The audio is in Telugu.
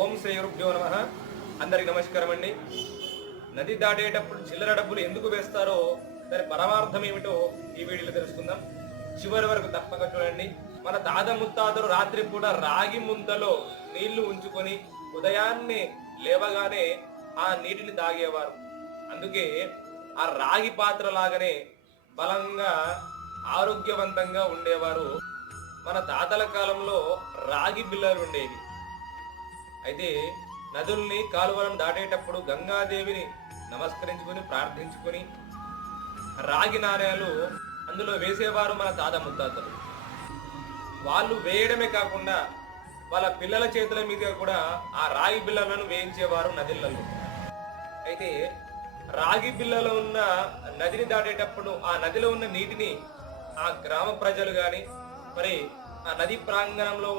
ఓం శ్రీరుభ్యో నమ. అందరికి నమస్కారం అండి. నది దాటేటప్పుడు చిల్లర డబ్బులు ఎందుకు వేస్తారో దాని పరమార్థం ఏమిటో ఈ వీడియోలో తెలుసుకుందాం. చివరి వరకు తప్పక చూడండి. మన తాత ముత్తాతలు రాత్రి పూట రాగి ముంతలో నీళ్ళు ఉంచుకొని ఉదయాన్నే లేవగానే ఆ నీటిని తాగేవారు. అందుకే ఆ రాగి పాత్ర లాగానే బలంగా ఆరోగ్యవంతంగా ఉండేవారు. మన తాతల కాలంలో రాగి బిల్లలు ఉండేవి. అయితే నదుల్ని కాలువలను దాటేటప్పుడు గంగాదేవిని నమస్కరించుకొని ప్రార్థించుకొని రాగి నాణ్యాలు అందులో వేసేవారు మన తాత ముత్తాతలు. వాళ్ళు వేయడమే కాకుండా వాళ్ళ పిల్లల చేతుల మీద కూడా ఆ రాగి బిళ్ళలను వేయించేవారు నదిలలో. అయితే రాగి బిళ్ళలో ఉన్న నదిని దాటేటప్పుడు ఆ నదిలో ఉన్న నీటిని ఆ గ్రామ ప్రజలు కానీ మరి ఆ నది ప్రాంగణంలో